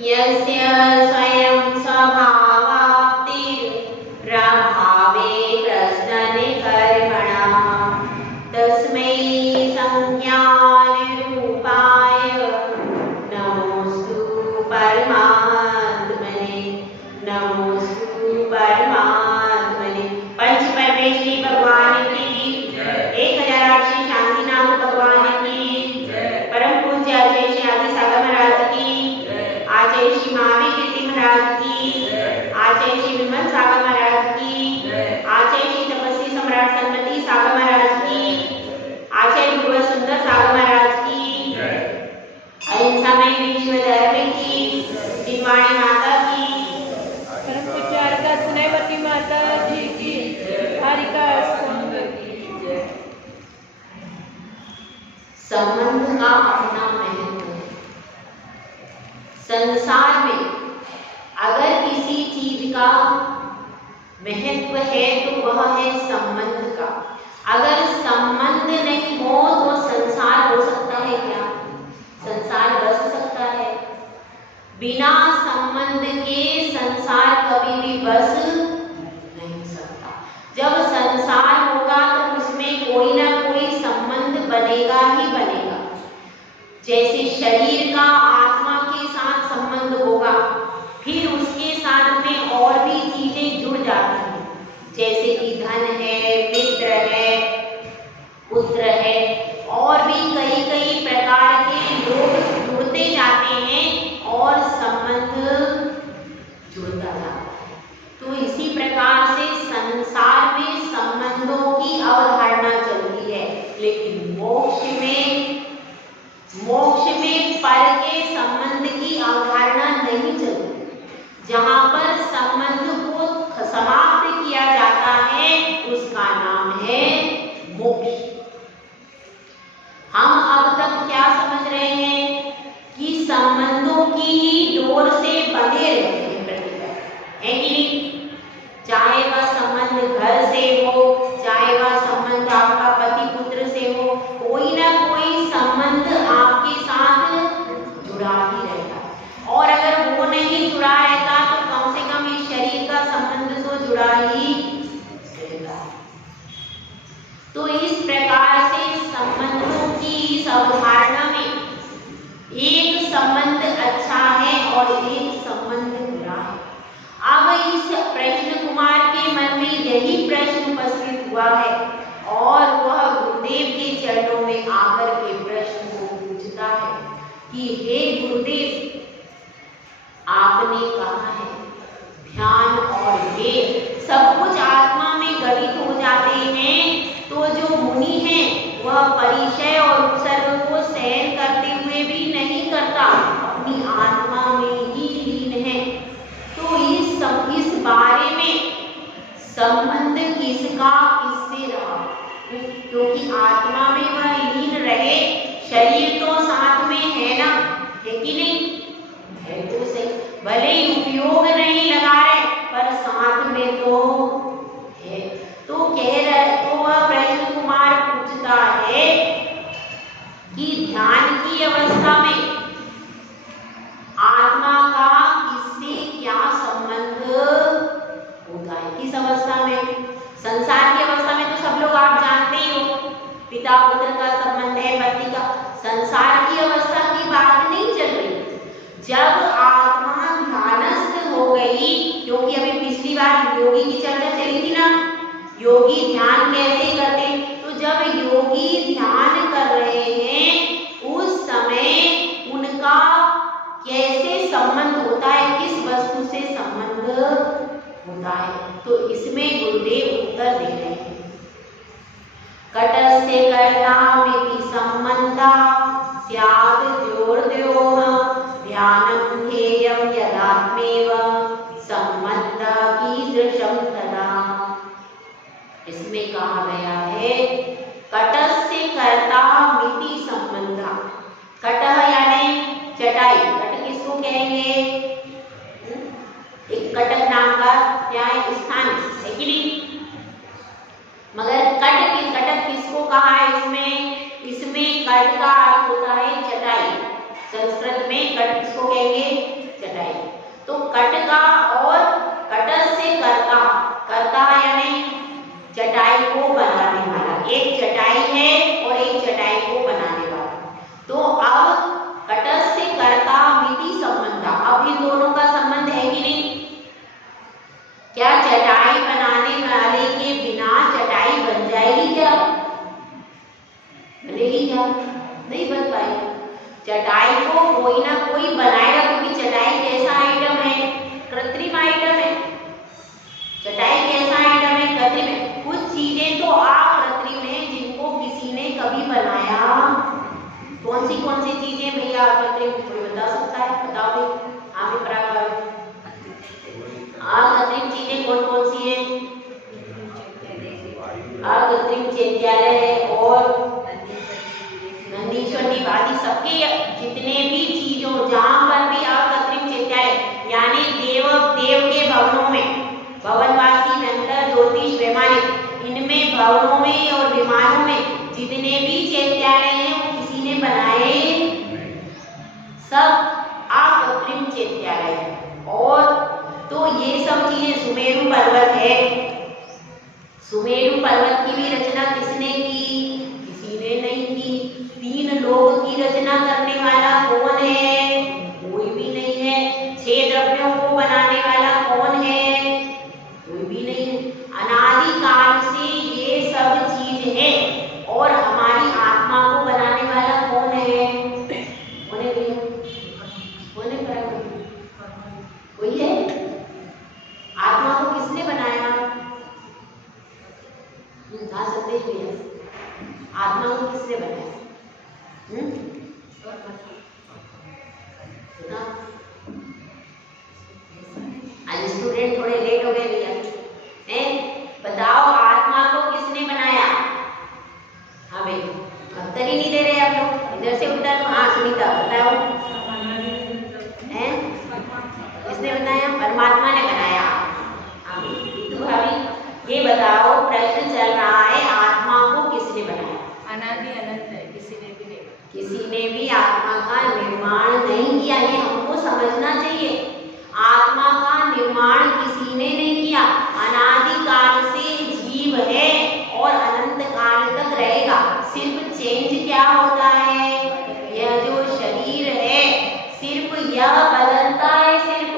यस्य स्वयं स्वभावाप्तिर्भावे प्रश्ननिकर्मणः तस्मै संज्ञानिरूपाय नमोस्तु परमात्मने। नमोस्तु परमात्मने। पंच परमेश्वरी भगवान की 1008 श्री शांतिनाथ भगवान की परम पूज्य आचार्य श्री आदि सागर महाराज की, आचार्य श्री महावीर कीर्ति महाराज की, आचार्य श्री विमल सागर महाराज की, आचार्य श्री तपस्वी सम्राट सन्मति सागर महाराज की, आचार्य गुरु सुंदर सागर महाराज की, अहिंसामय विश्व धर्म की, दिनवाणी माता की, परम पूज्य हरिका सुनैवती माता जी की, हरिका संग की जय। संबंध का अपना महत्व है। संसार में अगर किसी चीज का महत्व है तो वह है संबंध का। अगर संबंध नहीं हो तो संसार हो सकता है क्या? संसार बस सकता है? बिना संबंध के संसार कभी भी बस नहीं सकता। जब संसार होगा तो उसमें कोई ना कोई संबंध बनेगा ही बनेगा। जैसे शरीर का आत्मा के साथ संबंध होगा, फिर उसके साथ में और भी चीजें जुड़ जाती हैं, जैसे कि धन है, मित्र है, पुत्र है, और भी कई कई प्रकार के लोग जुड़ते जाते हैं और संबंध जुड़ता जाता है। तो इसी प्रकार से संसार में संबंधों की अवधारणा चलती है, लेकिन मोक्ष में पर के संबंध की अवधारणा नहीं चलती। जहाँ पर संबंध को समाप्त किया जाता है उसका नाम है मोक्ष। हम अब तक क्या समझ रहे हैं कि संबंधों की ही डोर से बंधे रहते हैं प्रतिपल, है कि नहीं? चाहे वह संबंध घर से हो, चाहे वह संबंध आपका पति पुत्र से हो, कोई ना कोई संबंध आपके साथ जुड़ा ही रहता है। और अगर वो नहीं जुड़ा रहता तो कम से कम इस शरीर का संबंध तो जुड़ा ही रहता है। तो इस प्रकार से संबंधों की इस अवधारणा में एक संबंध अच्छा है और एक संबंध बुरा है। अब इस प्रश्न कुमार के मन में यही प्रश्न उपस्थित हुआ है और वह गुरुदेव के चरणों में आकर के प्रश्न को पूछता है कि हे गुरुदेव, आपने कहा है ध्यान और वेद सब कुछ आत्मा में घटित हो जाते हैं, तो जो मुनि है वह परिचय और उपसर्ग को सहन करते हुए भी नहीं करता, अपनी आत्मा में ही लीन है। तो इस बारे में संबंध किसका किससे रहा? क्योंकि आत्मा में वह लीन रहे, शरीर तो साथ में है ना, है कि नहीं? है तो सही, भले ही उपयोग नहीं लगा रहे पर साथ में तो है। तो कह रहे, तो वह प्रश्न कुमार पूछता है कि ध्यान की अवस्था में आत्मा का किससे क्या संबंध होता है? किस अवस्था में? संसार की अवस्था में तो सब लोग आप जानते ही हो, पिता पुत्र का संबंध है, पति का। संसार की अवस्था की बात नहीं चल रही। जब आत्मा ध्यानस्थ हो गई, क्योंकि अभी पिछली बार योगी की चर्चा चली थी ना, योगी ध्यान कैसे करते हैं, तो जब योगी ध्यान कर रहे हैं उस समय उनका कैसे संबंध होता है, किस वस्तु से संबंध होता है? तो इसमें गुरुदेव उत्तर दे रहे हैं। कटस्य कर्तामिति संबंधा स्यात् द्योर्द्योः ध्यानं ध्येयं यदात्मेव संबंधः कीदृशं तदा। इसमें कहा गया है कटस्य कर्तामिति संबंधा। कटः यानी चटाई, कट किसको कहेंगे? एक कटक नाम का क्या है स्थान, है कि नहीं? मगर कटक किसको कहा है? इसमें का अर्थ होता है चटाई। संस्कृत में कट किसको कहेंगे? चटाई। तो कट का और कटस से करता, करता यानी चटाई को बनाने वाला, एक चटाई है और एक चटाई को बनाने वाला। तो अब कटस से करता मिति संबंध, अब इन दोनों का संबंध है कि नहीं? क्या चटाई बनाने वाले के बिना चटाई बन जाएगी क्या? बनेगी क्या? नहीं बन पाएगी। चटाई को कोई ना कोई बनाएगा, क्योंकि चटाई कैसा आइटम है? कृत्रिम आइटम है। चटाई कैसा आइटम है? कृत्रिम है। कुछ चीजें तो अकृत्रिम है जिनको किसी ने कभी बनाया। कौन सी चीजें भैया अकृत्रिम? कोई बता सकता है? बताओ भाई। हाँ भी बराबर। अकृत्रिम चीजें कौन सी है? अकृत्रिम चैत्यालय है और नंदीश्वर आदि, सबके जितने भी चीजों जहां पर भी अकृत्रिम चैत्यालय यानी देव के भवनों में, भवनवासी नंतर ज्योतिष वैमानिक, इनमें भवनों में और विमानों में जितने भी चैत्यालय हैं वो किसी ने बनाए? सब अकृत्रिम चैत्यालय है। और तो ये सब चीजें, सुमेरु पर्वत है, सुमेरु पर्वत की भी रचना किसने की? किसी ने नहीं की। 3 लोग की रचना करने वाला कौन है? कोई भी नहीं है। 6 द्रव्यों को बनाने वाला कौन है? कोई भी नहीं है। अनादिकाल से ये सब चीज है। और हमारी आत्मा को बनाने वाला कौन है? कौन है भैया? कौन है? कोई है? आत्मा को किसने बनाया? संदेश भैया, आत्मा को किसने बनाया? आज स्टूडेंट थोड़े लेट हो गए भैया। बताओ आत्मा को किसने बनाया? हाँ भाई, उत्तर ही नहीं दे रहे आप लोग। इधर से उत्तर। हाँ सुनीता बताओ। किसने बनाया? परमात्मा ने बनाया। हाँ तो भाभी ये बताओ, प्रश्न चल रहा है आत्मा को किसने बनाया? अनादि अनंत है, किसी ने भी आत्मा का निर्माण नहीं किया। ये हमको समझना चाहिए। आत्मा का निर्माण किसी ने नहीं किया। अनादिकाल से जीव है और अनंत काल तक रहेगा। सिर्फ चेंज क्या होता है? यह जो शरीर है सिर्फ यह बदलता है, सिर्फ।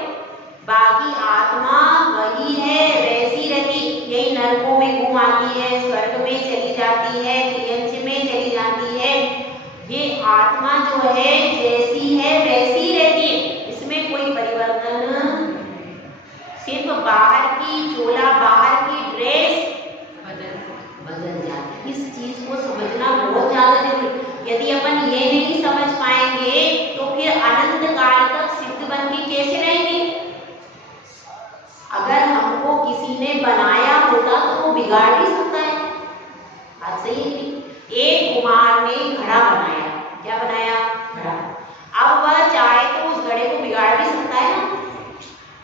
बाकी आत्मा वही है, वैसी रही। यही नरकों में घूम आती है, स्वर्ग में चली जाती है, त्रियंच में चली जाती है। ये आत्मा जो है जैसी है वैसी रहती है, इसमें कोई परिवर्तन। सिर्फ बाहर की चोला, बाहर की ड्रेस बदल जाती है। इस चीज को समझना बहुत ज्यादा जरूरी। यदि अपन ये नहीं समझ पाएंगे तो फिर अनंत काल तक सिद्ध बन के कैसे रहेंगे? अगर हमको किसी ने बनाया होता तो वो बिगाड़ भी सकता है। बात सही है। एक कुम्हार ने घड़ा बनाया। क्या बनाया? घड़ा। अब वह चाहे तो उस घड़े को बिगाड़ भी सकता है ना?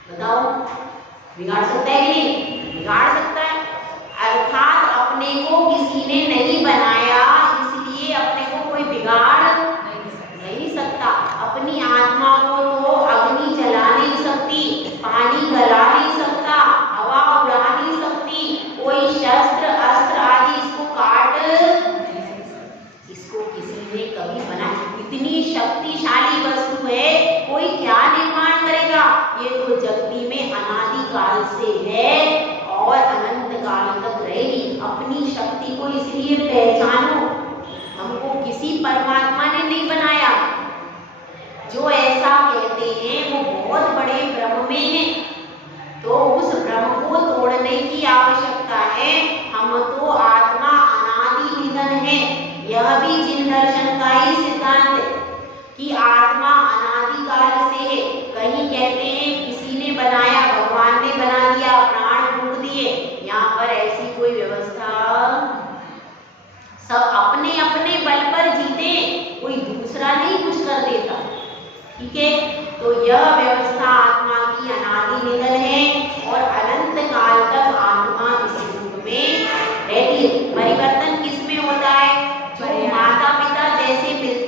बताओ, बिगाड़ सकता है कि नहीं? बिगाड़ सकता है। अर्थात अपने को किसी ने नहीं बनाया, इसलिए अपने को कोई बिगाड़ नहीं सकता। अपनी आत्मा को तो अग्नि जला नहीं सकती, पानी गला नहीं सकता, हवा उड़ा नहीं सकती, कोई शस्त्र अस्त्र आदि इसको काट, इसको किसी ने कभी बनाया। इतनी शक्तिशाली वस्तु है, कोई क्या निर्माण करेगा? ये तो जगती में अनादिकाल से है और अनंत काल तक रहेगी। अपनी शक्ति को इसलिए पहचानो। हमको किसी परमात्मा ने नहीं बनाया। जो ऐसा कहते हैं वो बहुत बड़े भ्रम में हैं। तो उस भ्रम को तोड़ने की आवश्यकता है। हम तो आत्मा अनादि निधन है। यह भी जिन दर्शन का ही सिद्धांत है कि आत्मा अनादिकाल से है। कहीं कहते हैं किसी ने बनाया, भगवान ने बना दिया, प्राण फूंक दिए। यहाँ पर ऐसी कोई व्यवस्था, सब अपने अपने बल पर जीते, कोई दूसरा नहीं कुछ कर देता। ठीक है, तो यह व्यवस्था आत्मा की अनादि निधन है और अनंत काल तक आत्मा इस रूप में रहती है। परिवर्तन किसमें होता है? जो माता पिता जैसे मिलते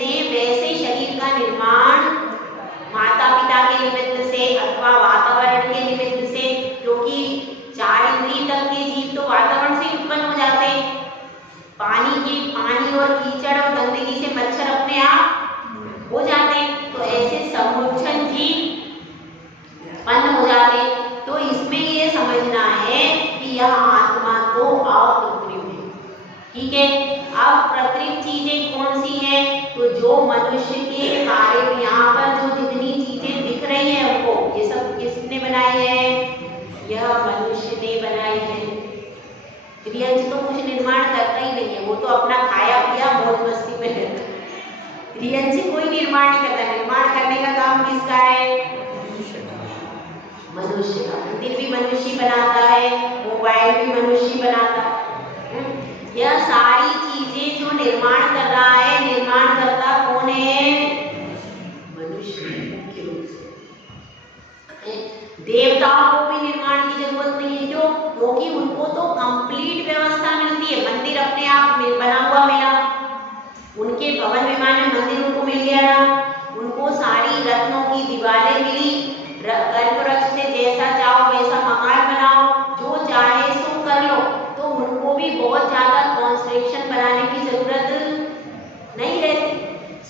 ठीक है। अब कृत्रिम चीजें कौन सी हैं? तो जो मनुष्य के कार्य, यहाँ पर जो जितनी चीजें दिख रही है हमको, ये सब किसने बनाई है? यह मनुष्य ने बनाई है। क्रियंश तो कुछ निर्माण करता ही नहीं है, वो तो अपना खाया पिया मौज मस्ती में रहता है। क्रियंश कोई निर्माण नहीं करता। निर्माण करने का काम किसका है? मनुष्य का। मंदिर भी मनुष्य बनाता है, मोबाइल भी मनुष्य बनाता है। यह सारी चीजें जो निर्माण कर रहा है, निर्माण करता कौन है? मनुष्य मुख्य रूप से। देवताओं को भी निर्माण की जरूरत नहीं है। क्यों? क्योंकि उनको तो कंप्लीट व्यवस्था मिलती है। मंदिर अपने आप में बना हुआ मिला, उनके भवन विमान में मंदिर उनको मिल गया ना। उनको सारी रत्नों की दीवारें मिली, कल्पवृक्ष से जैसा चाहो वैसा मकान बनाओ, जो चाहे सो कर लो। तो उनको भी बहुत ज्यादा कंस्ट्रक्शन बनाने की जरूरत नहीं रहती।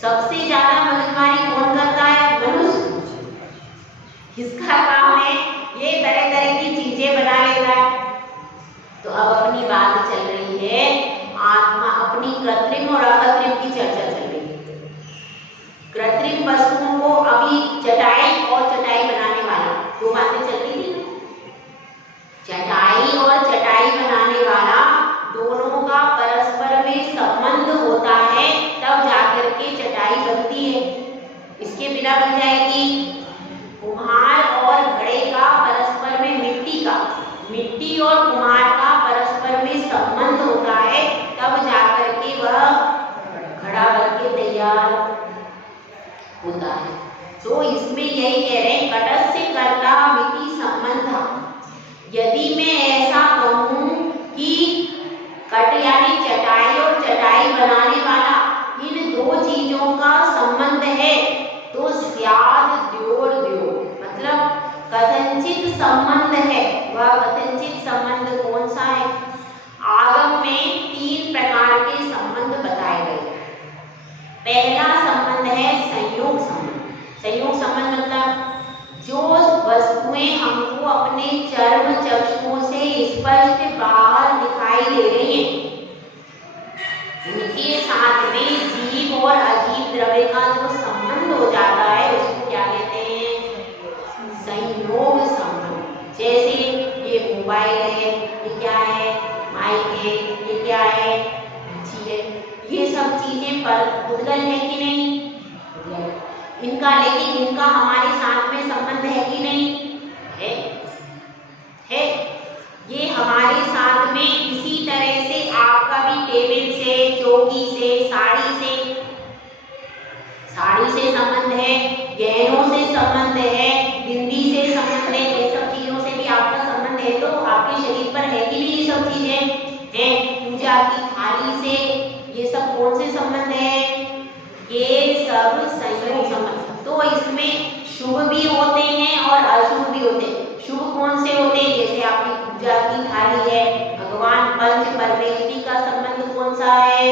सबसे ज्यादा मगजमारी कौन करता है? मनुष्य। इसका काम है ये तरह तरह की चीजें बना लेता है। तो अब अपनी बात चल रही है आत्मा, अपनी कृत्रिम और अकृत्रिम की चर्चा चल रही है। कृत्रिम वस्तुओं को अभी चटाई और चटाई बनाने वाला, दो बातें चल रही थी। चटाई और चटाई बनाने वाला दोनों का परस्पर में संबंध होता है, तब जाकर के चटाई बनती है। इसके बिना बन जाएगी। कुम्हार और घड़े का परस्पर में, मिट्टी और कुम्हार का परस्पर में संबंध होता है, तब जाकर के वह घड़ा बनके तैयार होता है। तो इसमें यही कह रहे हैं, कटस्य कर्ता मिति संबंधा। यदि मैं ऐसा कहूं कि कट यानी चटाई और चटाई बनाने वाला, इन दो चीजों का संबंध है, तो स्याद द्योर द्योर, मतलब कथनचित संबंध है। वह कथनचित संबंध कौन सा है? आगम में 3 प्रकार के संबंध बताए गए। पहला संबंध है संयोग संबंध। संयोग संबंध मतलब जो वस्तुएं हमको अपने चर्म चक्षुओं से स्पष्ट बाहर दिखाई दे रही हैं, उनके साथ में जीव और अजीव द्रव्य का जो संबंध हो जाता है, उसको क्या कहते हैं? संयोग संबंध। जैसे ये मोबाइल है, ये क्या है? माइक है, ये क्या है? जी है। ये सब चीजें पर भूतगल है कि नहीं? इनका, लेकिन इनका हमारे साथ में संबंध है कि नहीं? है। ये हमारे साथ में इसी तरह से आपका भी टेबल से, चौकी से, साड़ी से संबंध है, गहनों से संबंध है, बिंदी से संबंध है। ये सब चीजों से भी आपका संबंध है। तो आपके शरीर पर है कि नहीं ये सब चीजें? हैं। पूजा की थाली से, ये सब कौन से संबंध है? ये सब संयोग संबंध। तो इसमें शुभ भी होते हैं और अशुभ भी होते हैं। शुभ कौन से होते हैं? जैसे आपकी पूजा की थाली है, भगवान पंच परमेश्वरी का संबंध कौन सा है?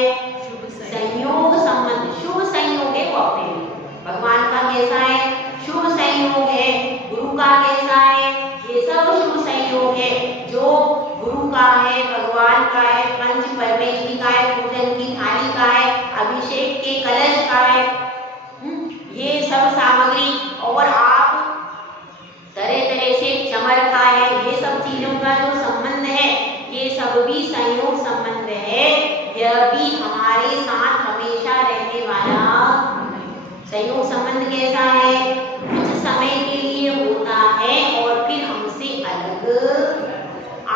संयोग संबंध। शुभ संयोग है वो अपने लिए। भगवान का कैसा है? शुभ संयोग है। गुरु का कैसा है? ये सब शुभ संयोग है। जो गुरु का है, भगवान का है, पंच परमेश्वरी का है, पूजन की थाली का है, अभिषेक के कलश का है, ये सब सामग्री, और आप तरह तरह से चमर का है, ये सब चीजों का जो संबंध है, ये सब भी संयोग संबंध है। यह भी हमारे साथ हमेशा रहने वाला संयोग संबंध कैसा है? कुछ समय के लिए होता है और फिर हमसे अलग,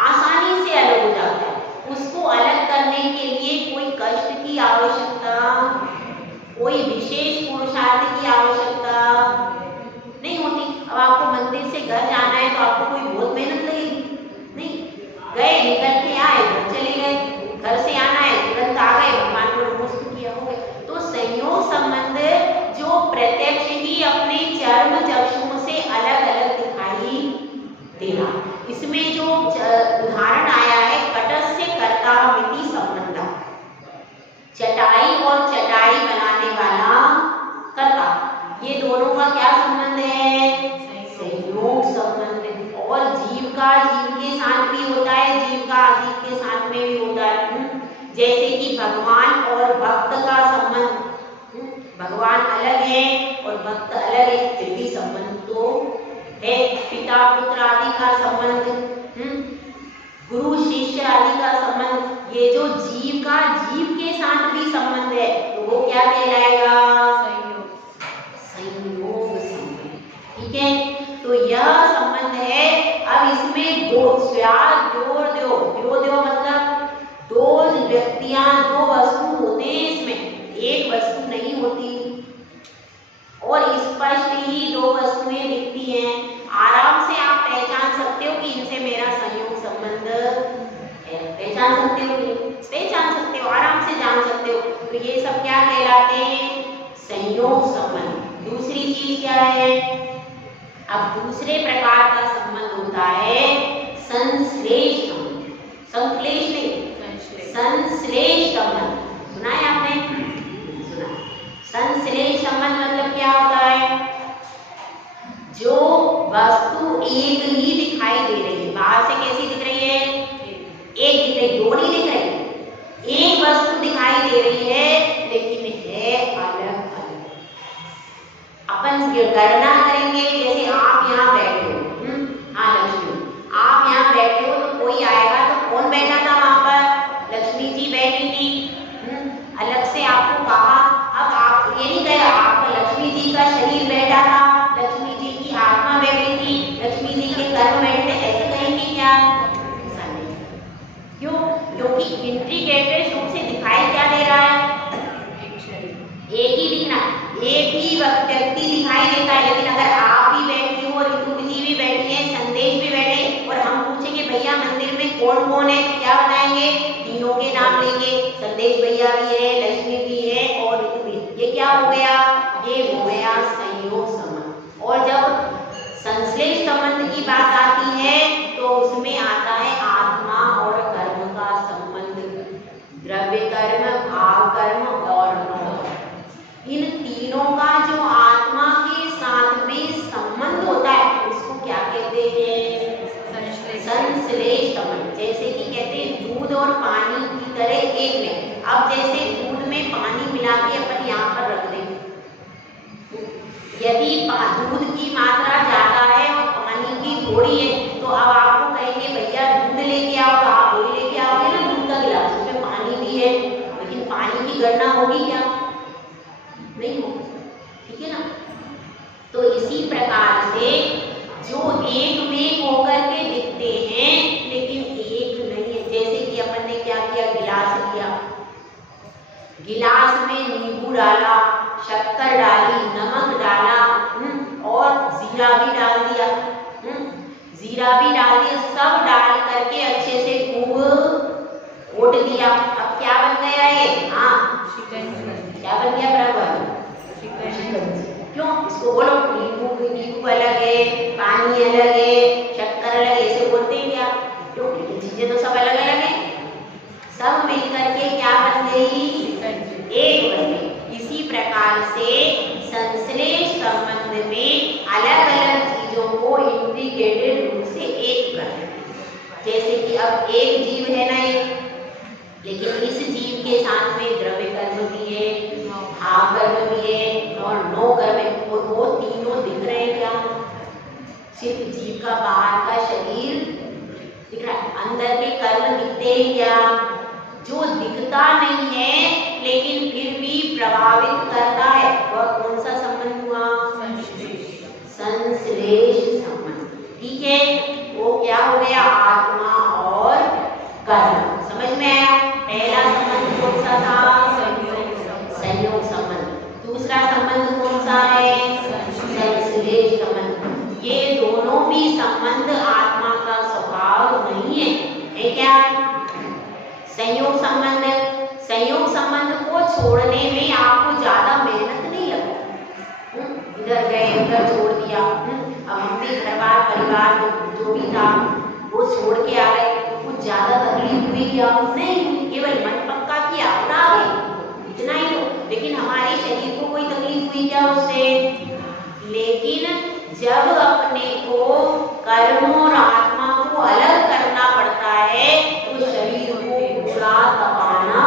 आसानी से अलग हो जाता है। उसको अलग करने के लिए कोई कष्ट की आवश्यकता, कोई विशेष पुरुषार्थ की आवश्यकता नहीं होती। अब आपको मंदिर से घर जाना है तो आपको कोई बहुत मेहनत लगेगी? नहीं। गए, निकल के आए, घर चले गए। घर से आना है, तुरंत आ गए, भगवान को नमस्कार किया, हो गए। तो संयोग संबंध जो प्रत्यक्ष ही अपने चर्म चक्षुओं से अलग अलग दिखाई देना। इसमें जो उदाहरण आया है, कटस्य कर्ता मिति संबंध, चटाई और चटाई बनाने वाला कर्ता, ये दोनों का क्या संबंध है? संयोग संबंध। और जीव का जीव के साथ भी होता है, जीव का अजीव के साथ में भी होता है। जैसे कि भगवान और भक्त का संबंध, भगवान अलग है और भक्त अलग है, फिर भी संबंध तो है। पिता पुत्र आदि का संबंध, गुरु शिष्य आदि का संबंध, ये जो जीव का जीव के साथ भी संबंध है तो वो क्या कहलाएगा? संयोग संबंध। ठीक है, तो यह संबंध है। अब इसमें दो मतलब दो व्यक्तियां, दो वस्तु होते हैं, इसमें एक वस्तु नहीं होती और स्पष्ट ही दो वस्तुएं दिखती हैं। आराम से आप पहचान सकते हो कि इनसे मेरा संयोग संबंध है। पहचान सकते हो कि पहचान सकते हो, आराम से जान सकते हो। तो ये सब क्या कहलाते हैं? संयोग संबंध। दूसरी चीज क्या है? अब दूसरे प्रकार का संबंध होता है संश्लेष संबंध। संश्लेष नहीं, संश्लेष संबंध। सुना है आपने? सुना। संश्लेष संबंध मतलब क्या होता है? जो वस्तु एक ही दिखाई दे रही है, बाहर से कैसी दिख रही है? एक दिख रही, दो नहीं दिख रही। एक वस्तु दिखाई दे रही है लेकिन है अलग अलग। अपन गणना करेंगे, जैसे आप यहाँ बैठे हो, हाँ लक्ष्मी, आप यहाँ बैठे हो तो कोई आएगा तो कौन बैठा था वहां पर? लक्ष्मी जी बैठी थी। अलग से आपको कहा, अब आप ये नहीं कहे आप लक्ष्मी जी का शरीर बैठा था, लक्ष्मी जी की आत्मा बैठी थी, लक्ष्मी जी के कर्म बैठे, ऐसे कहेंगे क्या? क्यों? क्योंकि इंटीग्रेटेड रूप से दिखाई क्या दे रहा है? एक ही दिख रहा है, एक ही व्यक्ति दिखाई देता है। लेकिन अगर आप भी बैठी हो, ऋतु जी भी बैठी है, संदेश भी बैठे और हम पूछेंगे भैया मंदिर में कौन कौन है, क्या बताएंगे? तीनों के नाम लेंगे। संदेश भैया भी है, लक्ष्मी भी है और ऋतु भी। ये क्या हो गया? ये हो गया संयोग संबंध। और जब संश्लेष संबंध की बात आती है तो उसमें आता है आत्मा और कर्म का संबंध, द्रव्य कर्म, भाव कर्म और इन तीनों का जो आत्मा के साथ में संबंध होता है उसको क्या कहते हैं? संश्लेष संबंध। जैसे कि कहते हैं दूध और पानी की तरह एक में। अब जैसे दूध में पानी मिला के अपन यहाँ पर रख दें, यदि दूध की मात्रा ज्यादा है और पानी की थोड़ी है तो अब आपको कहेंगे भैया दूध लेके आओ, तो आप वही लेके आओगे ना दूध का गिलास, उसमें पानी भी है, लेकिन पानी की गणना होगी क्या? नहीं होगी। ठीक है ना? तो इसी प्रकार से जो एक में होकर के दिखते हैं लेकिन एक नहीं है। जैसे कि अपन ने क्या किया? गिलास लिया, गिलास में नींबू डाला, शक्कर डाली, नमक डाला और जीरा भी डाल दिया, जीरा भी डाल दिया, सब डाल करके अच्छे से खूब ओट दिया। अब क्या बन गया ये? हाँ, क्या बन गया बराबर? क्यों? इसको बोलो नींबू अलग है, पानी अलग है, शक्कर अलग है, ऐसे बोलते हैं क्या? क्यों? लेकिन चीजें तो सब अलग अलग है। सब मिलकर के क्या बन गई? एक बन गई। इसी प्रकार से संश्लेष संबंध में अलग अलग चीजों को इंटीग्रेटेड रूप से एक कर दें। जैसे कि अब एक जीव है ना एक, लेकिन इस जीव के साथ में द्रव्य कर्म भी है, भाव कर्म भी है और नौ कर्म है। और वो तीनों दिख रहे हैं क्या? सिर्फ जीव का बाहर का शरीर दिख रहा है, अंदर के कर्म दिखते हैं क्या? जो दिखता नहीं है लेकिन फिर भी प्रभावित करता है वह कौन सा संबंध हुआ? संश्लेष संबंध। ठीक है, वो क्या हो गया? आत्मा और कर्म। समझ में आया? पहला संबंध कौन सा था? संयोग संबंध। दूसरा संबंध कौन सा है? संश्लेष संबंध। ये दोनों भी संबंध आत्मा का स्वभाव नहीं है क्या? संयोग संबंध, संयोग संबंध को छोड़ने में आपको ज्यादा मेहनत नहीं लगती। इधर गए उधर छोड़ दिया, अब हम भी घर बार परिवार जो भी था वो छोड़ के आ गए, कुछ ज्यादा तकलीफ हुई क्या? नहीं, केवल मन पक्का किया और आ गए, इतना ही तो। लेकिन हमारे शरीर को कोई तकलीफ हुई क्या उससे? लेकिन जब अपने को कर्म और आत्मा को अलग करना पड़ता है तो शरीर को पूरा तपाना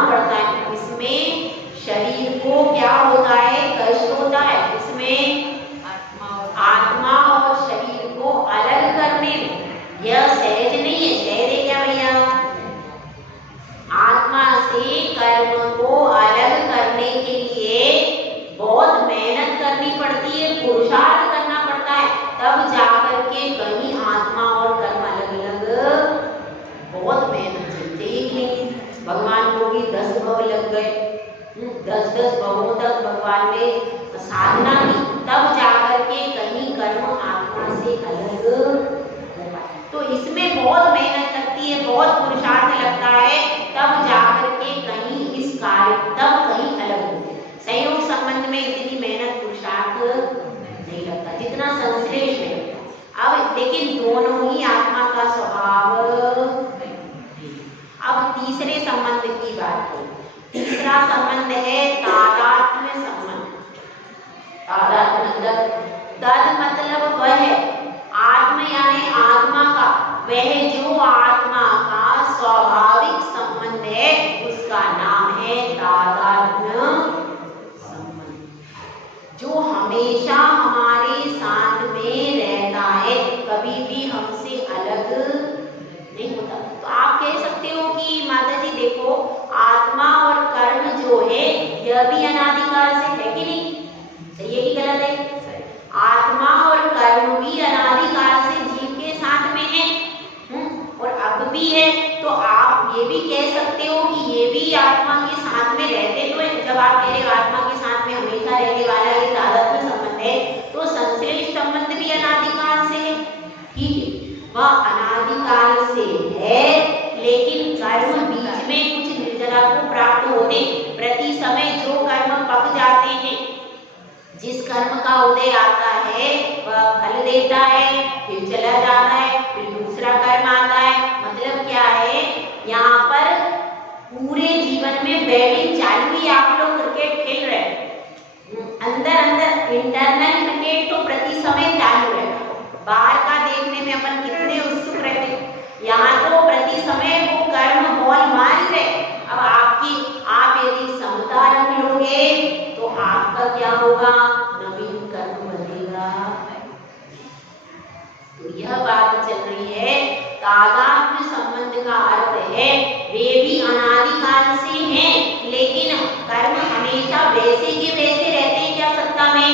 होता है, कष्ट होता है, इसमें आत्मा और शरीर को अलग करने में। यह सहज नहीं है। सहज है क्या भैया? आत्मा से कर्म को अलग करने के लिए बहुत मेहनत करनी पड़ती है, पुरुषार्थ करना पड़ता है, तब जाकर के कहीं आत्मा और कर्म अलग अलग। बहुत मेहनत चाहिए कि नहीं? भगवान को भी 10 भव लग गए, 10 भवों तक भगवान ने साधना की, तब जाकर के कहीं कर्म आत्मा से अलग हो पाए। तो इसमें बहुत मेहनत लगती है, बहुत पुरुषार्थ लगता है, तब जाकर के कहीं इस कार्य तब कहीं अलग होते हैं। संयोग संबंध में इतनी मेहनत पुरुषार्थ नहीं लगता जितना संश्लेष में लगता। अब लेकिन दोनों ही आत्मा का स्वभाव। अब तीसरे संबंध की बात करें। तीसरा संबंध है तादात्म्य संबंध। तादात्म्य तद मतलब वह है आत्मा यानी आत्मा का वह जो आत्मा का स्वाभाविक संबंध है, उसका नाम है तादात्म्य संबंध, जो हमेशा हमारे साथ में रहता है, कभी भी हमसे अलग नहीं होता। तो आप कह सकते हो कि माता जी देखो, आत्मा और कर्म जो है यह भी अनादिकाल से है कि नहीं? सही है कि गलत है? आत्मा और कर्म भी अनादिकाल से जीव के साथ में है, और अब भी है। तो आप ये भी कह सकते हो कि ये भी आत्मा के साथ में रहते तो है। जब आप कह रहे हो आत्मा के साथ में हमेशा रहने वाला ये तादात्म्य संबंध है, तो संश्लेष संबंध भी अनादिकाल से है, ठीक है? वह अनादिकाल से है, लेकिन कर्म बीच में कुछ निर्जरा को प्राप्त होते, प्रति समय जो कर्म पक जाते हैं, जिस कर्म का उदय आता है वह फल देता है, फिर चला जाता है, फिर दूसरा कर्म आता है। मतलब क्या है, यहाँ पर पूरे जीवन में बैटिंग चालू ही। आप लोग क्रिकेट खेल रहे हैं, अंदर अंदर इंटरनल क्रिकेट तो प्रति समय चालू है, बाहर का देखने में अपन कितने उत्सुक रहते, यहाँ तो प्रति समय वो कर्म बॉल मार ही रहे। अब आप यदि समता रख लोगे तो आपका क्या होगा? नवीन कर्म बनेगा। तो यह बात चल रही है। तादात्म्य संबंध का अर्थ है वे भी अनादिकाल से हैं, लेकिन कर्म हमेशा वैसे के वैसे रहते हैं क्या सत्ता में?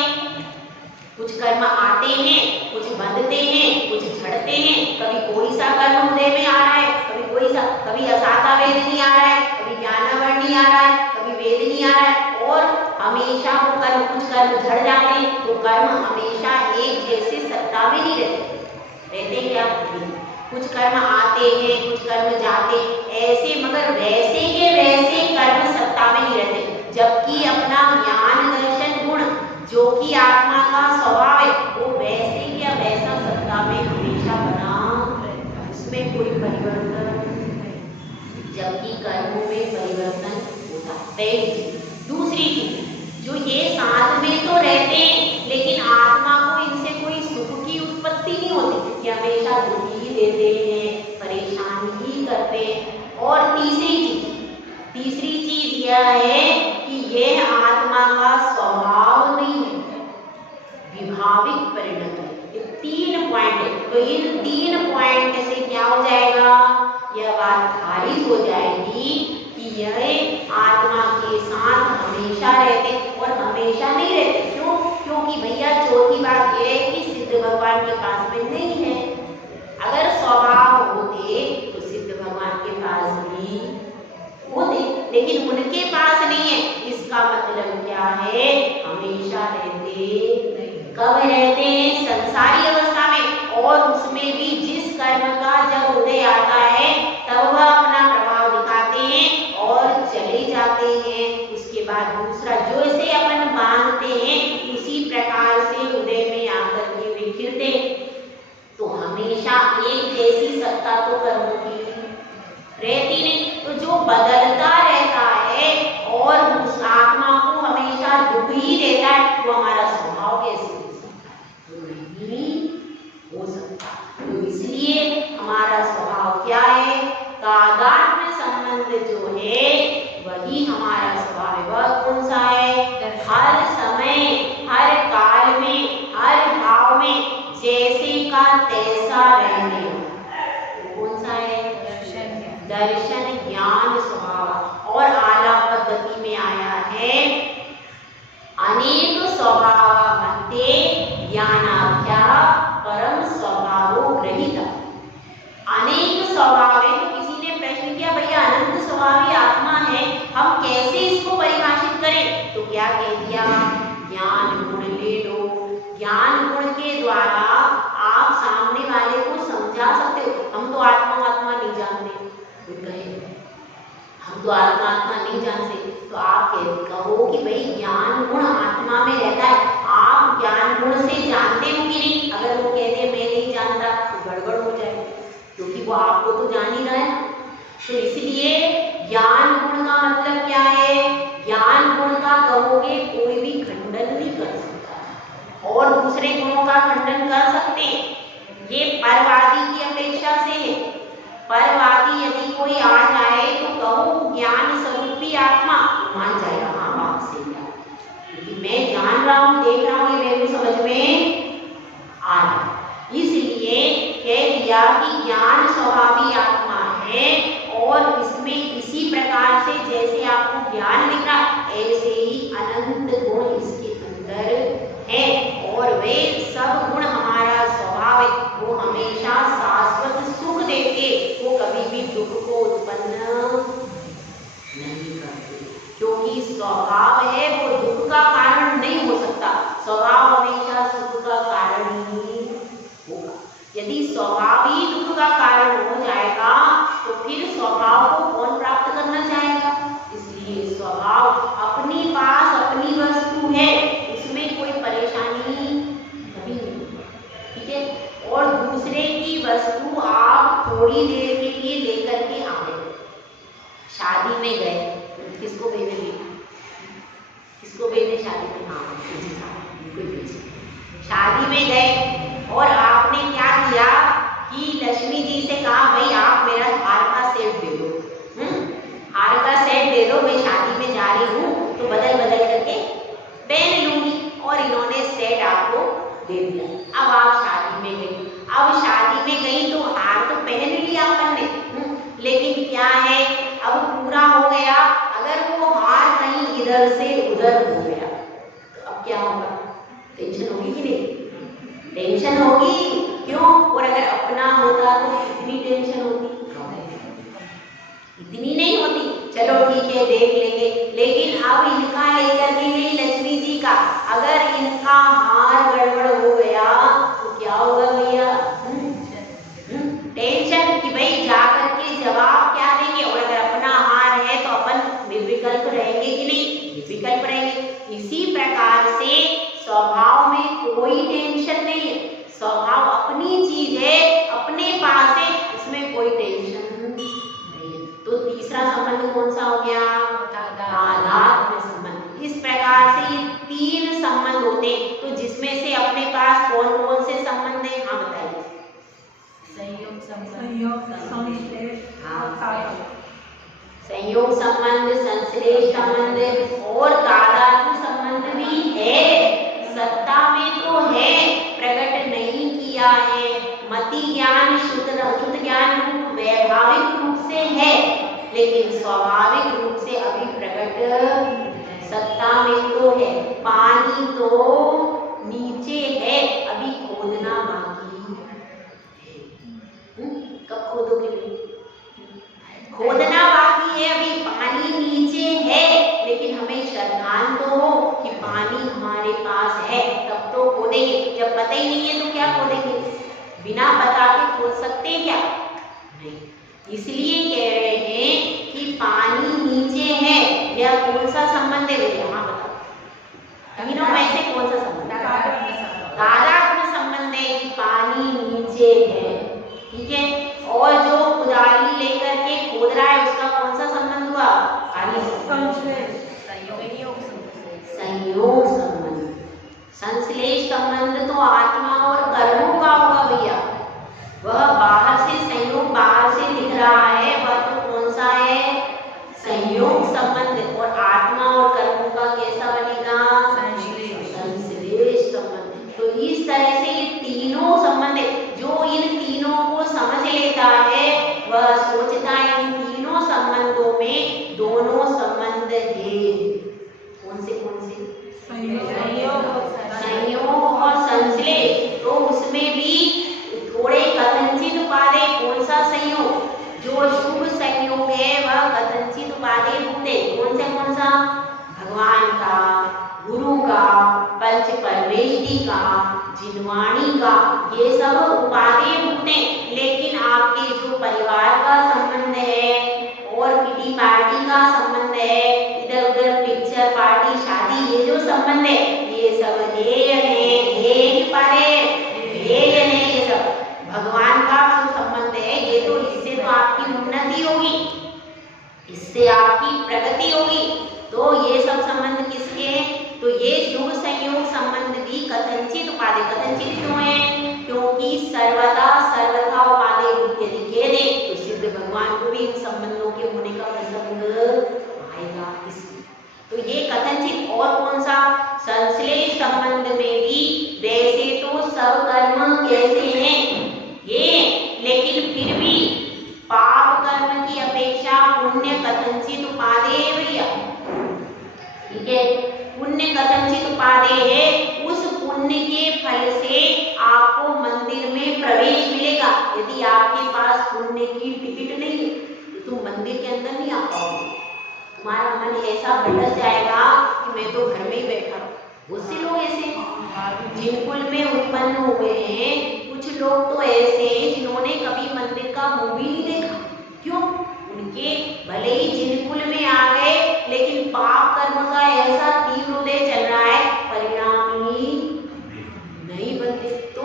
कुछ कर्म आते हैं, कुछ बंधते हैं, कुछ झड़ते हैं। कभी कोई सा कर्म उदय में आ रहा है, कभी असाता वेद नहीं आ रहा है, कभी ज्ञानावरण नहीं आ रहा है, कभी वेद नहीं आ रहा है, और हमेशा वो कर्म, कुछ कर्म झड़ जाते हैं। तो कर्म हमेशा एक जैसे सत्ता में नहीं रहते क्या? कुछ कर्म आते हैं, कुछ कर्म जाते ऐसे, मगर वैसे के वैसे कर्म सत्ता में नहीं रहते। जबकि अपना ज्ञान दर्शन गुण जो कि आत्मा का स्वभाव है, वो वैसे क्या वैसा सत्ता में हमेशा बना, उसमें कोई परिवर्तन नहीं, जबकि कर्मों में परिवर्तन होता है। पहली चीज। दूसरी चीज, जो ये साथ में तो रहते हैं, लेकिन आत्मा को इनसे कोई सुख की उत्पत्ति नहीं होती, ये हमेशा दुख ही देते हैं, परेशान ही करते हैं। और तीसरी चीज यह है कि यह आत्मा का स्वभाव नहीं है, विभाविक परिणत है। ये 3 पॉइंट है। तो इन 3 पॉइंट से क्या हो जाएगा? यह बात खारिज हो जाएगी कि यह आत्मा के साथ हमेशा रहते, और हमेशा नहीं रहते। क्यों? क्योंकि भैया चौथी बात यह है कि सिद्ध भगवान के पास में नहीं है। अगर स्वभाव होते तो सिद्ध भगवान के पास भी होते, लेकिन उनके पास नहीं है। इसका मतलब क्या है? हमेशा रहते। कब रहते हैं? संसारी अवस्था में, और उसमें भी जिस कर्म का जब उदय आता है तब वह अपना प्रभाव दिखाते हैं और चले जाते हैं। उसके बाद दूसरा जो इसे अपन बांधते हैं, उसी प्रकार से उदय में आकर के वे खिलते। तो हमेशा एक जैसी सत्ता तो कर्मों की रहती नहीं। तो जो बदलता रहता है और उस आत्मा को हमेशा दुख ही देता है, वो हमारा स्वभाव कैसे हो सकता है? तो नहीं हो सकता। तो इसलिए हमारा स्वभाव क्या है? तादात्म्य संबंध जो है वही हमारा स्वभाव है। वह कौन सा है? हर समय, हर काल में, हर भाव में जैसे का तैसा रहने वाला। कौन सा है? दर्शन ज्ञान स्वभाव। और आला पद्धति में आया है अनेक स्वभाव मध्ये ज्ञानाख्या परम स्वभावो ग्रहीता। अनेक स्वभाव है। तो किसी ने प्रश्न किया भैया अनंत स्वभावी आत्मा है, हम कैसे इसको परिभाषित करें? तो क्या कह दिया? ज्ञान गुण ले लो। ज्ञान गुण के द्वारा आप सामने वाले को समझा सकते हो। हम तो आत्मा आत्मा नहीं जानते, हम तो आत्मा आत्मा नहीं जानते, तो आप कहो कि भाई ज्ञान गुण आत्मा में रहता है, आप ज्ञान गुण से जानते हो कि नहीं? अगर वो कहते मैं नहीं जानता तो गड़बड़ हो जाए, क्योंकि वो आपको तो जान ही रहा है। तो इसलिए ज्ञान गुण का मतलब क्या है? ज्ञान गुण का कहोगे कोई भी खंडन नहीं कर सकता, और दूसरे गुणों का खंडन कर सकते। ये परवादी की अपेक्षा से है। परवादी यदि कोई आ जाए तो कहो ज्ञान स्वरूपी आत्मा, मान जाएगा हाँ बात सही है, क्योंकि मैं जान रहा हूँ, देख रहा हूँ, ये मेरे समझ में आ रहा। इसलिए कह दिया कि ज्ञान स्वभावी आत्मा है, और इसमें इसी प्रकार से जैसे आपको ज्ञान मिला ऐसे ही अनंत गुण इसके अंदर है, और वे सब गुण हमारा स्वभाव है। वो हमेशा शाश्वत सुख देके वो कभी भी दुख को उत्पन्न नहीं करते, क्योंकि स्वभाव है वो दुख का कारण नहीं हो सकता। स्वभाव हमेशा सुख का कारण ही होगा। यदि स्वभाव ही दुख का कारण हो जाएगा तो फिर स्वभाव को कौन प्राप्त करना चाहेगा? इसलिए स्वभाव अपने पास अपनी वस्तु है, उसमें कोई परेशानी कभी नहीं, ठीक है। और दूसरे की वस्तु आप थोड़ी देर के लिए लेकर के आ गए, शादी में गए, किसको भेजे? किसको भेजे शादी में? हाँ शादी में गए और आपने क्या किया कि लक्ष्मी जी से कहा भाई आप मेरा हार का सेट दे दो, हार का सेट दे दो, मैं शादी में जा रही हूँ तो बदल बदल करके पहन लूंगी। और इन्होंने सेट आपको दे दिया। अब आप शादी में गई, अब शादी में गई तो हार तो पहन लिया अपन ने, लेकिन क्या है अब पूरा हो गया, अगर वो हार कहीं इधर से उधर हो गया तो अब क्या होगा? टेंशन होगी कि नहीं? टेंशन होगी। क्यों? और अगर अपना होता तो कितनी टेंशन होती? इतनी नहीं होती। चलो ठीक है देख लेंगे, लेकिन अब इनका लेकर के गई लक्ष्मी जी का, अगर इनका हार गड़बड़ हो गया तो क्या होगा भैया? टेंशन कि भाई जाकर के जवाब क्या देंगे। और अगर अपना हार है तो अपन निर्विकल्प रहेंगे कि नहीं? निर्विकल्प रहेंगे। इसी प्रकार से स्वभाव में कोई टेंशन नहीं है। स्वभाव अपनी चीज है, अपने पास है, उसमें कोई टेंशन नहीं है। तो तीसरा संबंध कौन सा हो गया? तादात्म्य संबंध। इस प्रकार से ये तीन संबंध होते हैं। तो जिसमें से अपने पास कौन कौन से संबंध है? हाँ बताइए। संयोग संबंध, संश्लेष संबंध और तादात्म्य संबंध भी है। सत्ता में तो है, प्रकट नहीं किया है। मति ज्ञान शुद्ध ज्ञान रूप वैभाविक रूप से है, लेकिन स्वाभाविक रूप से अभी प्रकट सत्ता में तो है। पानी तो नीचे है, अभी खोदना बाकी है। कब खोदोगे? खोदना बाकी है, अभी पानी नीचे है, लेकिन हमें श्रद्धान तो हो कि पानी हमारे पास है, तब तो खोदेंगे। जब पता ही नहीं है तो क्या खोदेंगे? बिना बता के खोद सकते हैं क्या? नहीं। इसलिए कह रहे हैं कि पानी नीचे है। यह कौन सा संबंध है? यहाँ बताओ, तीनों में से कौन सा संबंध? तादात्म्य संबंध है कि पानी नीचे है, ठीक है। और जो कुदाली लेकर के खोद रहा है उसका कौन सा संबंध हुआ? संयोग संबंध। संश्लेष संबंध तो आत्मा और कर्मों का होगा भैया। वह बाहर से संयोग बाहर से दिख रहा है, वह तो कौन सा है? संयोग संबंध, और आत्मा और कर्मों का कैसा बनेगा? संश्लेष संबंध। तो इस तरह से ये तीनों संबंध है। जो इन तीनों को समझ लेता है वह सोचता है इन तीनों संबंधों में दोनों संबंध है। कौन से? संयोग और संश्लेष। तो उसमें भी थोड़े कथनचित उपादेय। कौन सा संयोग? जो शुभ संयोग है वह कथनचित उपादेय होते। कौन सा? भगवान का, गुरु का, पंच परमेष्टि का, जिनवाणी का, ये सब उपादेय होते। लेकिन आपके जो परिवार का संबंध है और किटी पार्टी का संबंध है, इधर उधर पिक्चर पार्टी, शादी, ये जो संबंध है ये सब हेय है, उपादेय हेय है। ये सब भगवान का जो संबंध है ये तो इससे तो आपकी उन्नति होगी, इससे आपकी प्रगति होगी। तो ये सब संबंध किसके हैं? तो ये शुभ संयोग संबंध भी कथनचित उपादेय। कथनचित क्यों है? क्योंकि सर्वदा सर्वथा उपादेय यदि कह दे तो सिद्ध भगवान को भी इन संबंधों के होने का प्रसंग आएगा इसलिए। तो ये कथनचित। और कौन सा? संश्लेष संबंध में भी वैसे तो सब कर्म कैसे हैं ये, लेकिन फिर भी पाप कर्म की अपेक्षा पुण्य कथनचित उपादेय भैया। ठीक है, पुण्य कथनचित उपादेय है। उस पुण्य के फल से आपको मंदिर में प्रवेश मिलेगा। यदि आपके पास पुण्य की टिकट नहीं है तो तुम मंदिर के अंदर नहीं आ पाओगे। तुम्हारा मन ऐसा भटक जाएगा कि मैं तो घर में ही बैठा हूँ। बहुत से लोग ऐसे जिनकुल में उत्पन्न हुए हैं। कुछ लोग तो ऐसे हैं जिन्होंने कभी मंदिर का मुंह भी नहीं देखा। क्यों? उनके भले ही जिनकुल में आ गए लेकिन पाप कर्म का ऐसा तीव्र उदय चल रहा है, परिणाम ही नहीं बनते। तो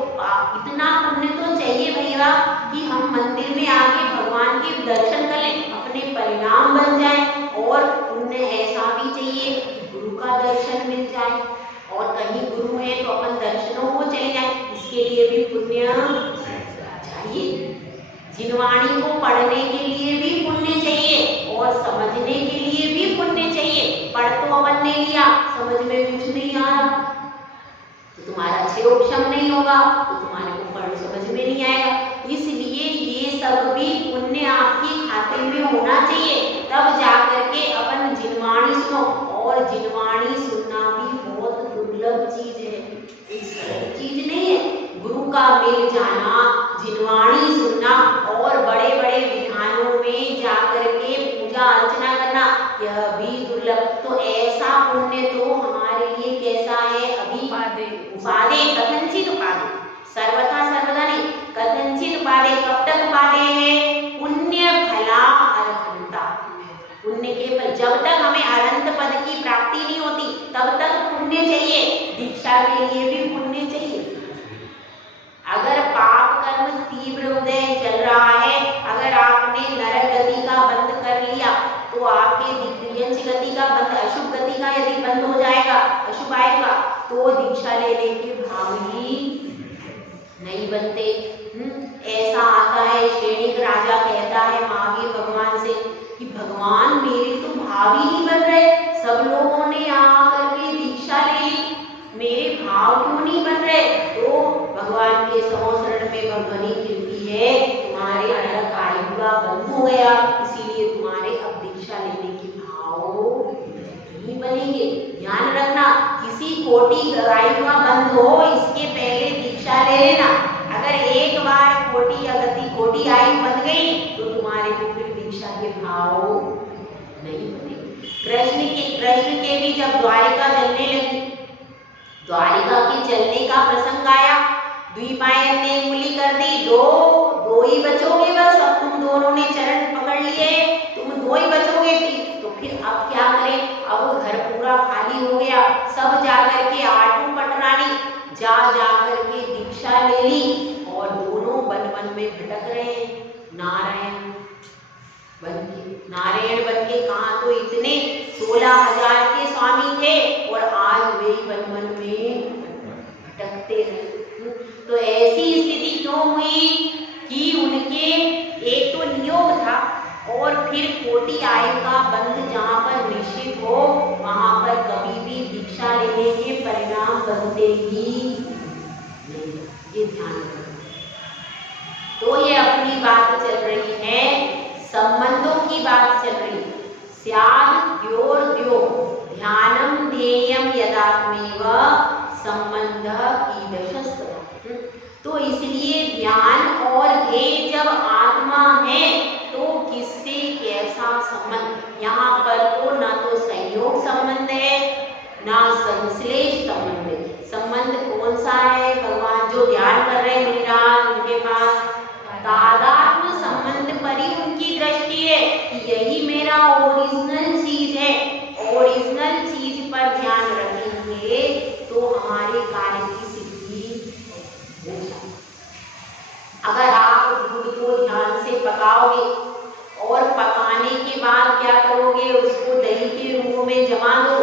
इतना पुण्य तो चाहिए भैया कि हम मंदिर में आके भगवान के दर्शन कर लें, अपने परिणाम बन जाए। और पुण्य ऐसा भी चाहिए कि गुरु का दर्शन मिल जाए, और कहीं गुरु है तो अपन दर्शनों को चले जाए, इसके लिए भी पुण्य चाहिए। जिनवाणी को पढ़ने के लिए भी पुण्य चाहिए और समझने के लिए भी पुण्य चाहिए। पढ़ तो अपन ने लिया, समझ में कुछ नहीं आ रहा तो तुम्हारा क्षयोक्षम नहीं होगा, तो तुम्हारे को पढ़ समझ में नहीं आएगा। इसलिए ये सब भी पुण्य आपके खाते में होना चाहिए, तब जाकर के अपन जिनवाणी सुनो। और जिनवाणी सुनना भी बहुत दुर्लभ चीज है, एक सरल चीज नहीं है। गुरु का मिल जाना, जिनवाणी सुनना और बड़े बड़े विधानों में जाकर के पूजा अर्चना करना, यह भी दुर्लभ। तो ऐसा पुण्य तो हमारे लिए कैसा है? अभी उपादेय, कथनचित उपादेय, सर्वथा सर्वदा नहीं, कथनचित उपादेय। कब तक उपादेय है? पुण्य फला अर्हंता। पुण्य के फल, जब तक हमें अनंत पद की प्राप्ति नहीं होती तब तक पुण्य चाहिए। दीक्षा के लिए भी पुण्य चाहिए। अगर पाप कर्म तीव्र उदय चल रहा है, अगर आपने नरक गति का बंद कर लिया तो आपके दिव्यंश गति का बंद, अशुभ गति का यदि बंद हो जाएगा, अशुभ आएगा, तो दीक्षा लेने के भाव ही नहीं बनते। ऐसा आता है, श्रेणिक राजा कहता है महावीर भगवान से कि भगवान मेरे तो भाव ही नहीं बन रहे, सब लोगों ने आकर के दीक्षा ले ली, मेरे भाव क्यों नहीं बन रहे? तो भगवान के समोसरण में भगवानी कीर्ति है, तुम्हारे नरक आयुगा बंद हो गया, इसीलिए तुम्हारे अब दीक्षा लेने के भाव नहीं बनेंगे। ध्यान रखना, किसी कोटि आयुगा बंद हो इसके पहले दीक्षा ले लेना। अगर एक बार कोटि या गति कोटि आयु बन गई तो तुम्हारे को फिर दीक्षा के भाव नहीं बनेंगे। कृष्ण के भी जब द्वारिका जलने लगी, द्वारिका के जलने का प्रसंग आया, द्वीपायन ने उंगली कर दी, दो ही बचोगे बस, अब तुम दोनों ने चरण पकड़ लिए, तुम दो ही बचोगे। तो फिर अब क्या करें? अब घर पूरा खाली हो गया, सब जाकर के आटू पटरानी जा करके दीक्षा ले ली और दोनों वन में भटक रहे हैं। नारायण बन के कहा तो इतने 16,000 के स्वामी थे और आज वे वन में भटकते रहे। तो ऐसी स्थिति क्यों हुई कि उनके एक तो नियोग था और फिर कोटि आयु का बंध जहाँ पर निश्चित हो वहाँ पर कभी भी दीक्षा लेने के परिणाम बनते ही नहीं। ये ध्यान रखना। तो ये अपनी बात चल रही है, संबंधों की बात चल रही है। स्याद् द्योर्द्यो ध्यानम ध्येयम यदात्मेव संबंधः कीदृशस्तव। तो इसलिए ध्यान और ध्येय जब आत्मा है तो किससे कैसा संबंध। यहाँ पर तो ना तो संयोग संबंध है ना संश्लेष संबंध है। संबंध कौन सा है? भगवान जो ध्यान कर रहे हैं मुनिराज, उनके पास तादात्म्य संबंध पर ही उनकी दृष्टि है कि यही मेरा ओरिजिनल चीज है। ओरिजिनल चीज पर ध्यान रखेंगे तो हमारे कार्य की सिद्धि हो जाएगी। अगर आप दूध को ध्यान से पकाओगे और पकाने के बाद क्या करोगे, उसको दही के रूप में जमा दो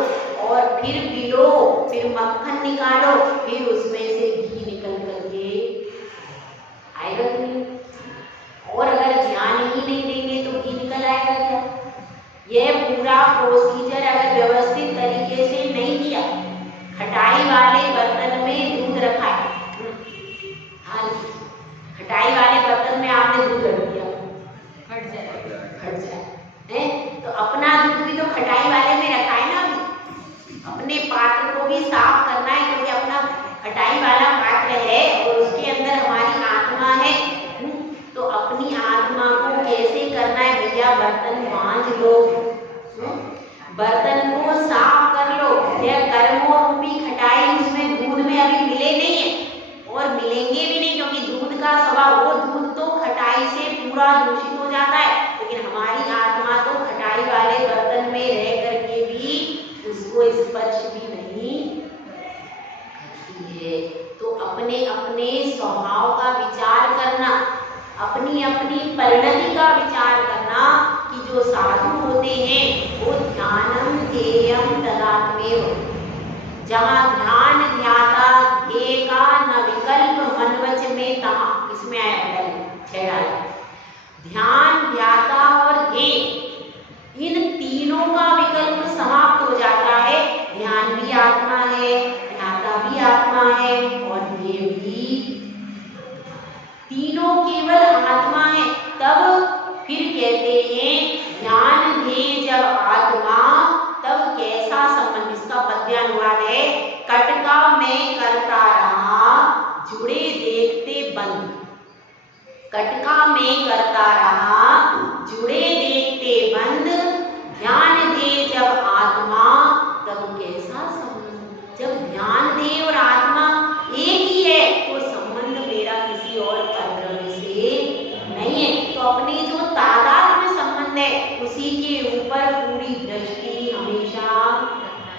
और फिर पी लो, फिर मक्खन निकालो, फिर उसमें से घी निकल करके आएगा कि नहीं? और अगर ध्यान ही नहीं देंगे तो घी निकल आएगा क्या? यह पूरा प्रोसीजर अगर व्यवस्थित तरीके से नहीं किया, खटाई वाले बर्तन में दूध रखा है, हाँ खटाई वाले बर्तन में आपने दूध रख दिया, हट जाए, तो अपना दूध भी तो खटाई वाले में रखा है ना। अभी अपने पात्र को भी साफ करना है क्योंकि अपना खटाई वाला पात्र है और उसके अंदर हमारी आत्मा है। तो अपनी आत्मा को कैसे करना है भैया? बर्तन मांज लो, बर्तन को साफ कर लो। यह कर्मों रूपी खटाई उसमें दूध में अभी मिले नहीं है और मिलेंगे भी नहीं, क्योंकि दूध का स्वभाव, वो दूध तो खटाई से पूरा दूषित हो जाता है, लेकिन हमारी आत्मा तो खटाई वाले बर्तन में रह करके भी उसको स्पर्श भी नहीं करती है। तो अपने अपने स्वभाव का विचार करना, अपनी अपनी परिणति का विचार करना कि जो साधु होते हैं वो ध्यानम ध्येयम तदात्मेव, जहाँ ध्यान ध्याता ध्येय का न विकल्प मनवच में तहा, इसमें आया छेड़ा ध्यान ध्याता और ध्येय, इन तीनों का विकल्प समाप्त हो जाता है। ध्यान भी आत्मा है, ध्याता भी आत्मा है और ध्येय भी, तीनों केवल आत्मा है। तब फिर कहते हैं ध्यान ध्येय जब आत्मा तब कैसा संबंध। इसका पद्यानुवाद है, कटका में करता रहा जुड़े देखते बंद। कटका में करता रहा जुड़े देखते बंद, ध्यान ध्येय जब आत्मा तब कैसा संबंध। जब ध्यान ध्येय और आत्मा एक ही है तो संबंध मेरा किसी और परब्रह्म से नहीं है। तो अपने जो तादात्म्य संबंध है उसी के ऊपर पूरी दृष्टि हमेशा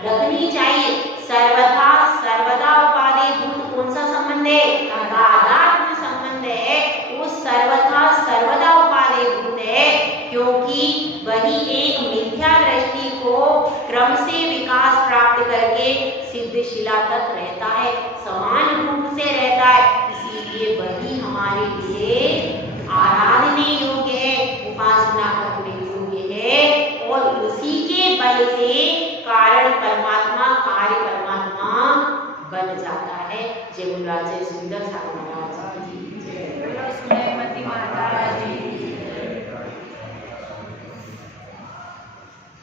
रखनी चाहिए। सर्वथा सर्वदा उपादेय भूत कौन सा संबंध है? तादात्म्य संबंध है। वो सर्वथा सर्वदा उपादेय भूत है क्योंकि वही एक मिथ्या दृष्टि को क्रम से विकास प्राप्त करके सिद्धशिला तक रहता है, समान रूप से रहता है। इसीलिए वही हमारे लिए आराधनीय योग्य है, उपासना करने योग्य है और उसी के बल से कारण परमात्मा कार्य परमात्मा बन जाता है। जय गुरुराज, जय सुंदर साधना।